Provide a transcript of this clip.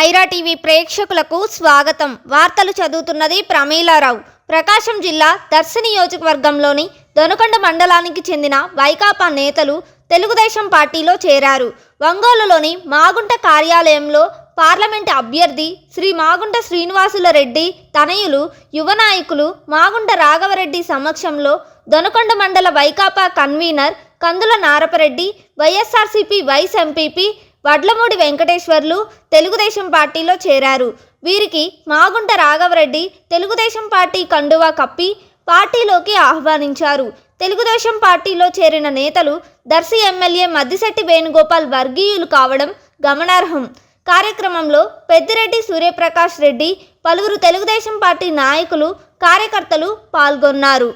Sye Raa TV ప్రేక్షకులకు స్వాగతం. వార్తలు చదువుతున్నది ప్రమీలారావు. ప్రకాశం జిల్లా దర్శి నియోజకవర్గంలోని దొనకొండ మండలానికి చెందిన వైకాపా నేతలు తెలుగుదేశం పార్టీలో చేరారు. ఒంగోలులోని మాగుంట కార్యాలయంలో పార్లమెంట్ అభ్యర్థి శ్రీ మాగుంట శ్రీనివాసుల రెడ్డి తనయులు యువ నాయకులు మాగుంట రాఘవరెడ్డి సమక్షంలో దొనకొండ మండల Vaikapa convener Kandula Narapareddy YSRCP vice MPP Vadlamudi Venkateswarlu Telugudesam పార్టీలో చేరారు. వీరికి మాగుంట రాఘవరెడ్డి తెలుగుదేశం పార్టీ కండువా కప్పి పార్టీలోకి ఆహ్వానించారు. తెలుగుదేశం పార్టీలో చేరిన నేతలు దర్శి ఎమ్మెల్యే మద్దిశెట్టి వేణుగోపాల్ వర్గీయులు కావడం గమనార్హం. కార్యక్రమంలో పెద్దిరెడ్డి సూర్యప్రకాష్ రెడ్డి పలువురు తెలుగుదేశం పార్టీ నాయకులు కార్యకర్తలు పాల్గొన్నారు.